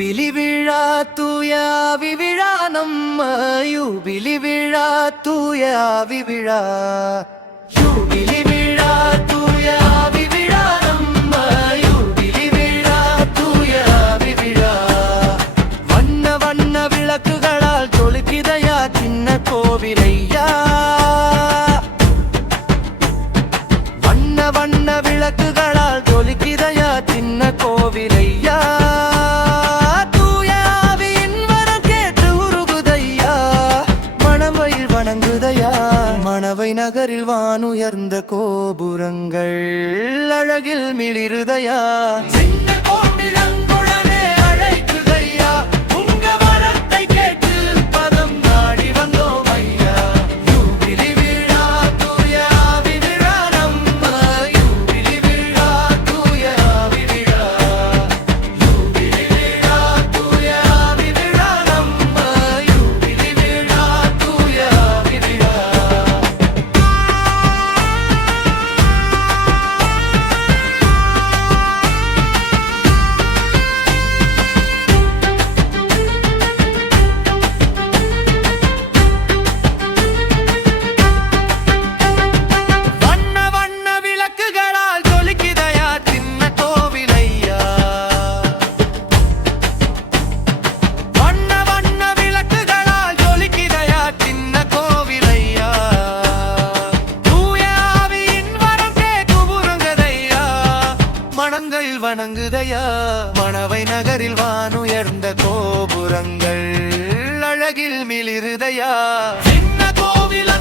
யூபிலி விழா தூய ஆவி விழா நம்ம யூபிலி விழா தூய ஆவி விழா யூபிலி விழா தூய ஆவி விழா நம்ம யூபிலி விழா தூய ஆவி விழா வண்ண வண்ண விளக்குகளால் ஜொலிக்குதையா சின்ன கோவிலையா வண்ண வண்ண விளக்குகளால் ஜொலிக்குதையா சின்ன கோவிலையா மணவை நகரில் வானுயர்ந்த கோபுரங்கள் அழகில் மிளிருதையா சின்ன கோவிலங்குடனே அழைக்குதையா உங்க வரத்தை கேட்டு பதம் நாடி வந்தோம் ஐயா யூபிலி விழா தூய ஆவி விழா நம்ம யூபிலி விழா தூய ஆவி விழா யூபிலி விழா தூய ஆவி விழா நம்ம யூபிலி விழா தூய ஆவி விழா வணங்குதையா மணவை நகரில் வானுயர்ந்த கோபுரங்கள் அழகில் மிளிருதையா சின்ன கோவில்